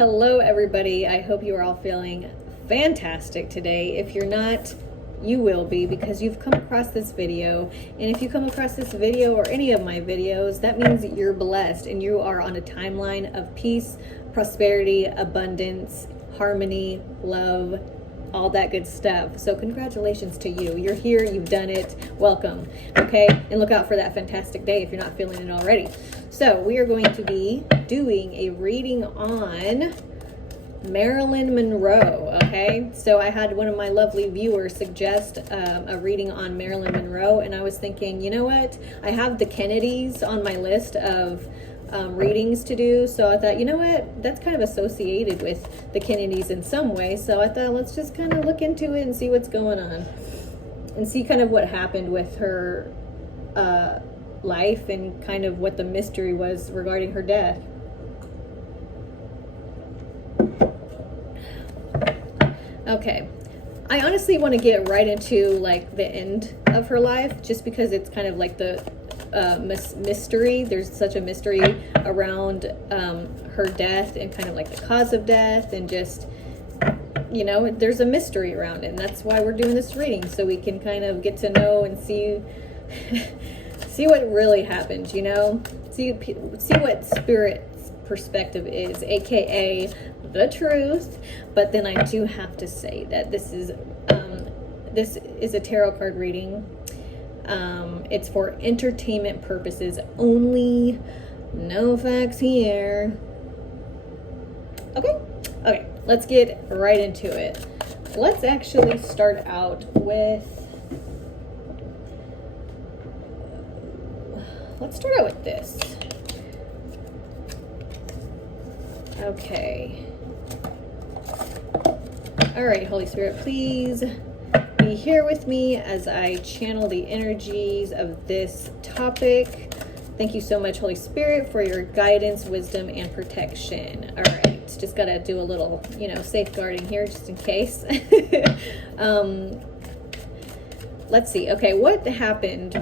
Hello everybody, I hope you are all feeling fantastic today. If you're not, you will be, because you've come across this video. And if you come across this video or any of my videos, that means that you're blessed and you are on a timeline of peace, prosperity, abundance, harmony, love, all that good stuff. So congratulations to you. You're here, you've done it, welcome. Okay, and look out for that fantastic day if you're not feeling it already. So we are going to be doing a reading on Marilyn Monroe. Okay, so I had one of my lovely viewers suggest a reading on Marilyn Monroe, and I was thinking, you know what, I have the Kennedys on my list of readings to do, so I thought, you know what, that's kind of associated with the Kennedys in some way, so I thought let's just kind of look into it and see what's going on and see kind of what happened with her life and kind of what the mystery was regarding her death. Okay, I honestly want to get right into like the end of her life, just because it's kind of like the mystery. There's such a mystery around her death and kind of like the cause of death, and just, you know, there's a mystery around it, and that's why we're doing this reading, so we can kind of get to know and see see what really happened, you know, see what spirit's perspective is, aka the truth. But then I do have to say that this is a tarot card reading. It's for entertainment purposes only. No facts here. Okay, let's get right into it. Let's actually start out with, this. Okay. All right, Holy Spirit, please be here with me as I channel the energies of this topic. Thank you so much, Holy Spirit, for your guidance, wisdom, and protection. All right, just got to do a little, you know, safeguarding here just in case. Let's see. Okay, what happened?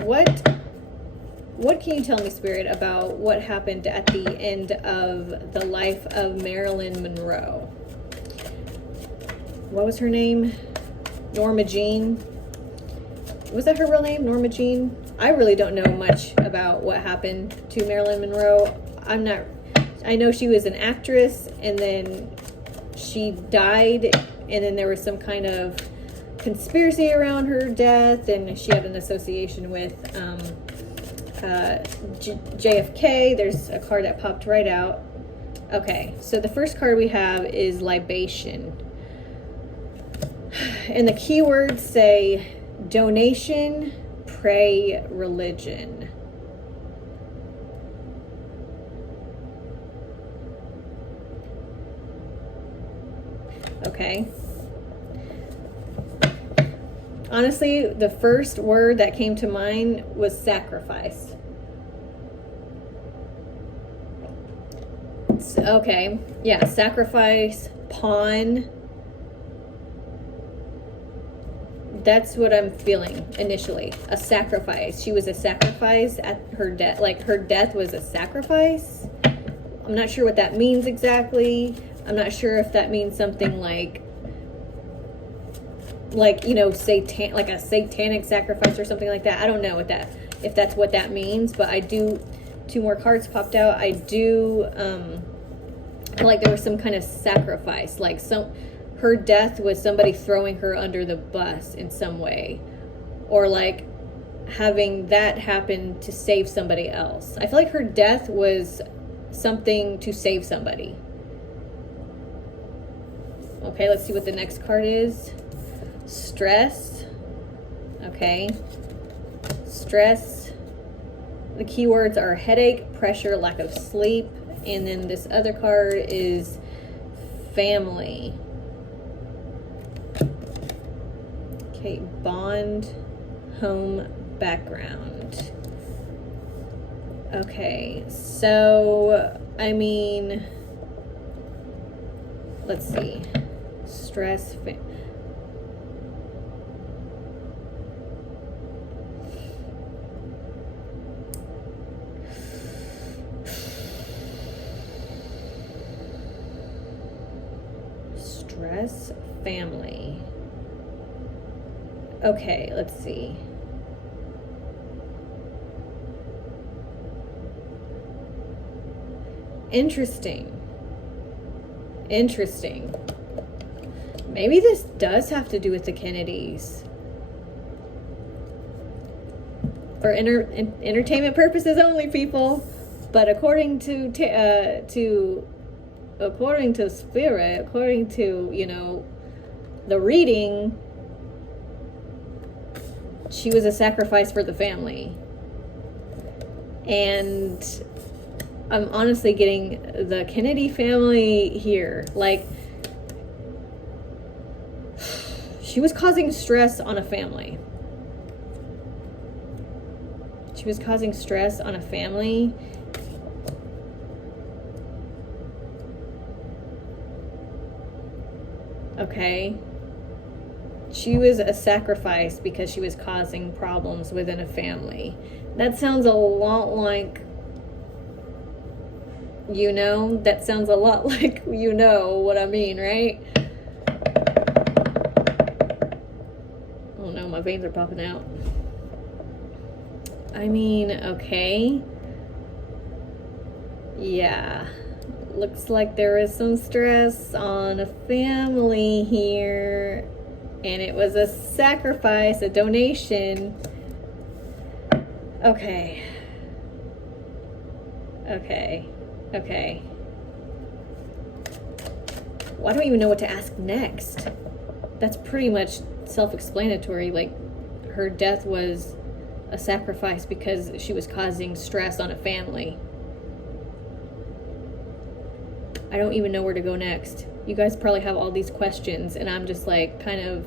What can you tell me, Spirit, about what happened at the end of the life of Marilyn Monroe? What was her name? Norma Jean? Was that her real name, Norma Jean? I really don't know much about what happened to Marilyn Monroe. I know she was an actress, and then she died, and then there was some kind of conspiracy around her death, and she had an association with JFK. There's a card that popped right out. Okay, so the first card we have is libation. And the keywords say donation, pray, religion. Okay. Honestly, the first word that came to mind was sacrifice. Okay, yeah, sacrifice, pawn. That's what I'm feeling initially. A sacrifice. She was a sacrifice at her death. Like, her death was a sacrifice. I'm not sure what that means exactly. I'm not sure if that means something like you know, like a satanic sacrifice or something like that. I don't know if that's what that means, but I do, two more cards popped out. I do feel like there was some kind of sacrifice, like her death was somebody throwing her under the bus in some way, or like having that happen to save somebody else. I feel like her death was something to save somebody. Okay, let's see what the next card is. Stress. Okay. Stress. The keywords are headache, pressure, lack of sleep. And then this other card is family. Okay, bond, home, background. Okay, so, I mean, let's see. Stress, stress, family. Okay, let's see. Interesting. Interesting. Maybe this does have to do with the Kennedys. For entertainment purposes only, people. But according to spirit, according to, you know, the reading, she was a sacrifice for the family. And I'm honestly getting the Kennedy family here. Like, she was causing stress on a family. She was causing stress on a family. Okay. She was a sacrifice because she was causing problems within a family. That sounds a lot like, you know, that sounds a lot like, you know what I mean, right? Oh no, my veins are popping out. I mean, okay. Yeah. Looks like there is some stress on a family here. And it was a sacrifice, a donation. Okay. Okay. Okay. Well, I don't even know what to ask next. That's pretty much self-explanatory. Like, her death was a sacrifice because she was causing stress on a family. I don't even know where to go next. You guys probably have all these questions, and I'm just like I'm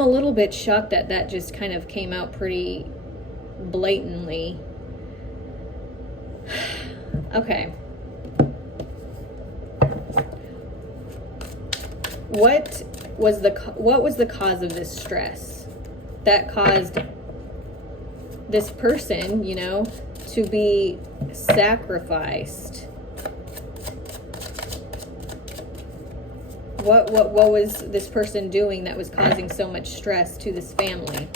a little bit shocked that that just kind of came out pretty blatantly. Okay. What was the cause of this stress that caused this person, you know, to be sacrificed? What was this person doing that was causing so much stress to this family?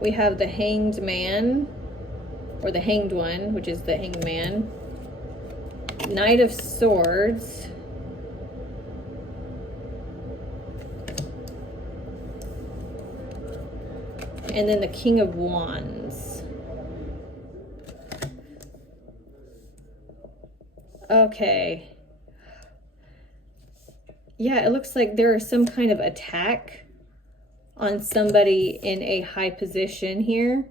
We have the Hanged Man, or the Hanged One, which is the Hanged Man. Knight of Swords. And then the King of Wands. Okay. Yeah, it looks like there is some kind of attack on somebody in a high position here.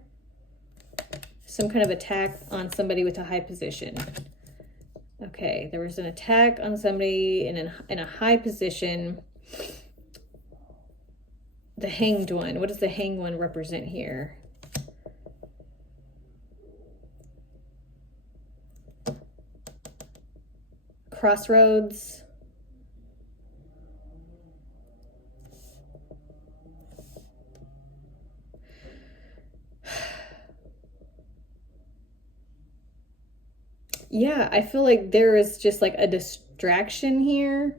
Some kind of attack on somebody with a high position. Okay, there was an attack on somebody in a high position. The Hanged One. What does the Hanged One represent here? Crossroads. Yeah, I feel like there is just like a distraction here.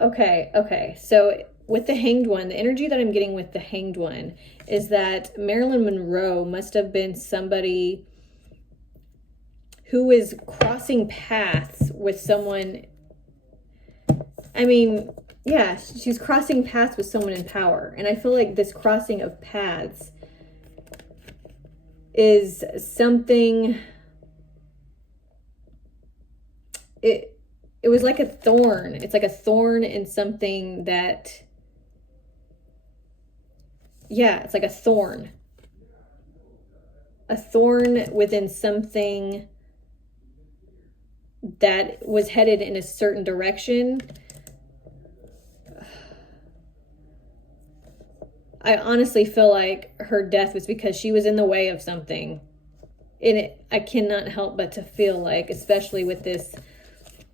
Okay. So with the Hanged One, the energy that I'm getting with the Hanged One is that Marilyn Monroe must have been somebody who is crossing paths with someone. I mean, yeah, she's crossing paths with someone in power. And I feel like this crossing of paths is something, it was like a thorn. It's like a thorn in something that, yeah, it's like a thorn. A thorn within something that was headed in a certain direction. I honestly feel like her death was because she was in the way of something. And I cannot help but to feel like, especially with this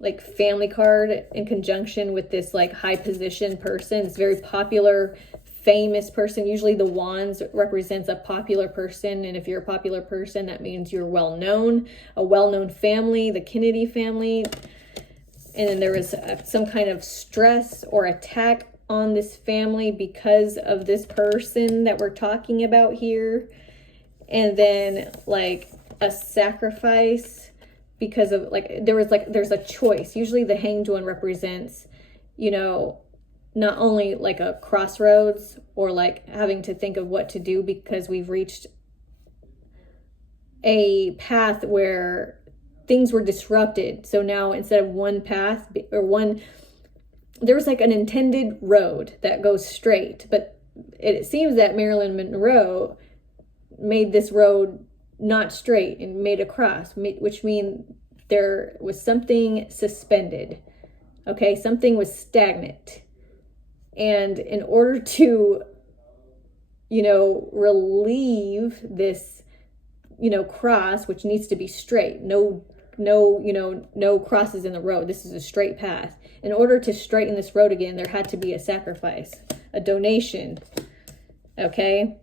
like family card in conjunction with this like high position person. It's very popular, famous person. Usually the wands represents a popular person, and if you're a popular person, that means you're well known, a well-known family, the Kennedy family. And then there was some kind of stress or attack on this family because of this person that we're talking about here. And then like a sacrifice because of like, there's a choice. Usually the hanged one represents, you know, not only like a crossroads or like having to think of what to do because we've reached a path where things were disrupted. So now instead of one path or one, there was like an intended road that goes straight, but it seems that Marilyn Monroe made this road not straight and made a cross, which means there was something suspended. Okay, something was stagnant. And in order to, you know, relieve this, you know, cross, which needs to be straight, no, you know, no crosses in the road. This is a straight path. In order to straighten this road again, there had to be a sacrifice, a donation. Okay.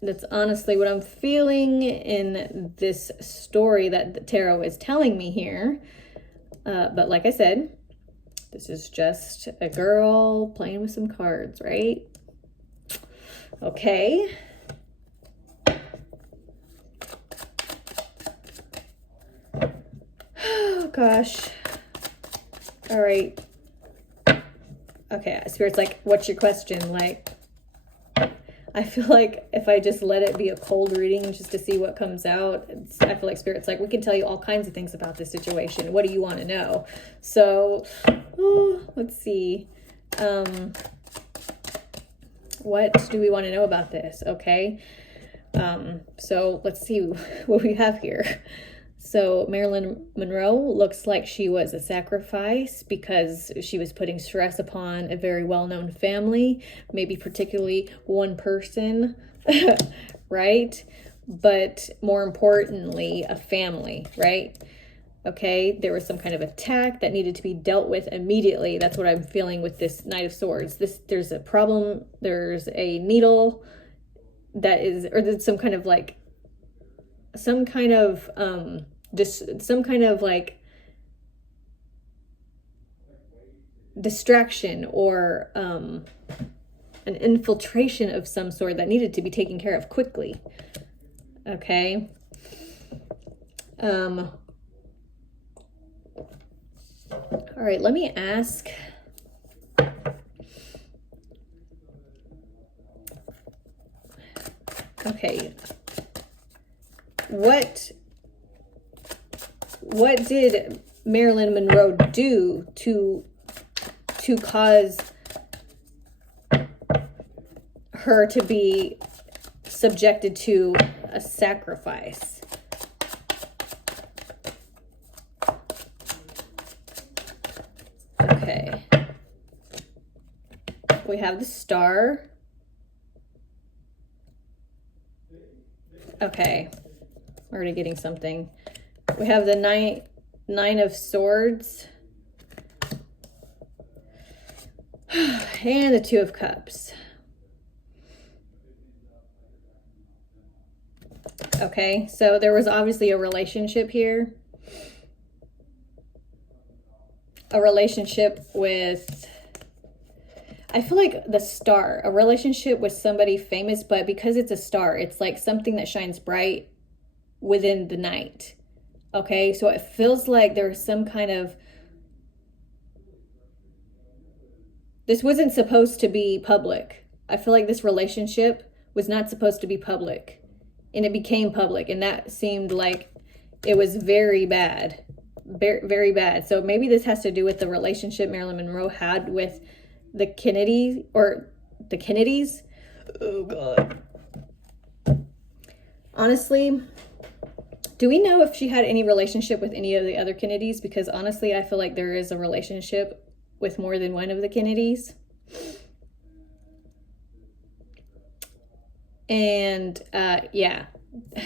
That's honestly what I'm feeling in this story that the tarot is telling me here. But like I said, this is just a girl playing with some cards, right? Okay. Oh, gosh. All right. Okay, Spirit's like, what's your question? Like, I feel like if I just let it be a cold reading just to see what comes out, I feel like Spirit's like, we can tell you all kinds of things about this situation. What do you want to know? So, let's see. What do we want to know about this? Okay. So let's see what we have here. So Marilyn Monroe looks like she was a sacrifice because she was putting stress upon a very well-known family, maybe particularly one person, right? But more importantly, a family, right? Okay, there was some kind of attack that needed to be dealt with immediately. That's what I'm feeling with this Knight of Swords. There's a problem. There's a needle that is, or there's some kind of like, some kind of like distraction or an infiltration of some sort that needed to be taken care of quickly. Okay. All right, let me ask. Okay. What did Marilyn Monroe do to cause her to be subjected to a sacrifice? Okay. We have the Star. Okay. Already getting something. We have the Nine of Swords. And the Two of Cups. Okay, so there was obviously a relationship here. A relationship with, I feel like the Star, a relationship with somebody famous, but because it's a star, it's like something that shines bright within the night. Okay, so it feels like there's some kind of, this wasn't supposed to be public. I feel like this relationship was not supposed to be public, and it became public, and that seemed like it was very bad. Very, very bad. So maybe this has to do with the relationship Marilyn Monroe had with the Kennedy, or the Kennedys. Oh God. Honestly, do we know if she had any relationship with any of the other Kennedys? Because honestly, I feel like there is a relationship with more than one of the Kennedys. And yeah. God.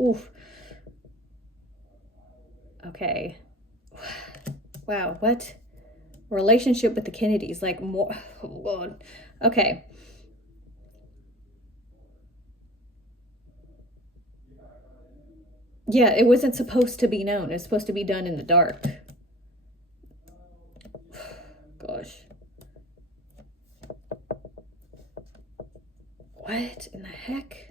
Oof. Okay. wow, what? Relationship with the Kennedys, like more, oh God. Okay. Yeah, it wasn't supposed to be known. It's supposed to be done in the dark. Gosh. What in the heck?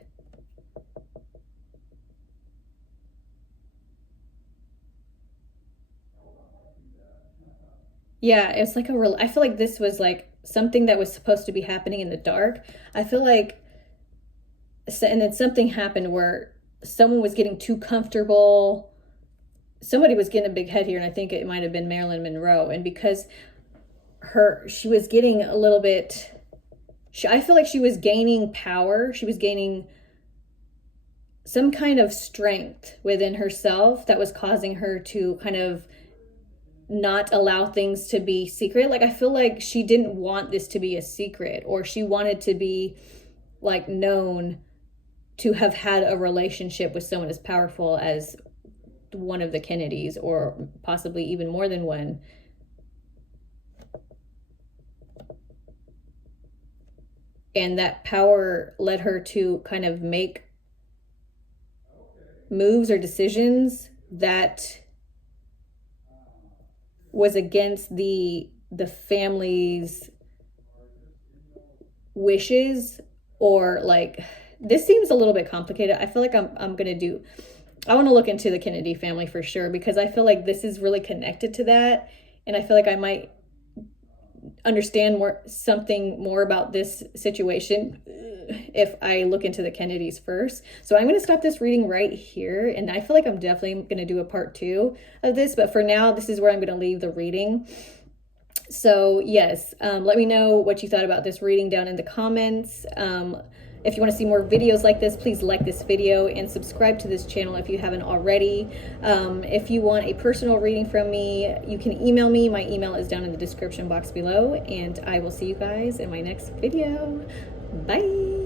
Yeah, it's like I feel like this was like something that was supposed to be happening in the dark. I feel like, and then something happened where someone was getting too comfortable. Somebody was getting a big head here, and I think it might have been Marilyn Monroe. And because she was getting a little bit, I feel like she was gaining power. She was gaining some kind of strength within herself that was causing her to kind of not allow things to be secret. Like, I feel like she didn't want this to be a secret, or she wanted to be like known to have had a relationship with someone as powerful as one of the Kennedys, or possibly even more than one. And that power led her to kind of make moves or decisions that was against the family's wishes, or like, this seems a little bit complicated. I feel like I want to look into the Kennedy family for sure, because I feel like this is really connected to that, and I feel like I might understand something more about this situation if I look into the Kennedys first. So I'm going to stop this reading right here, and I feel like I'm definitely going to do a part 2 of this, but for now, this is where I'm going to leave the reading. So yes, let me know what you thought about this reading down in the comments. If you want to see more videos like this, please like this video and subscribe to this channel if you haven't already. If you want a personal reading from me, you can email me. My email is down in the description box below, and I will see you guys in my next video. Bye.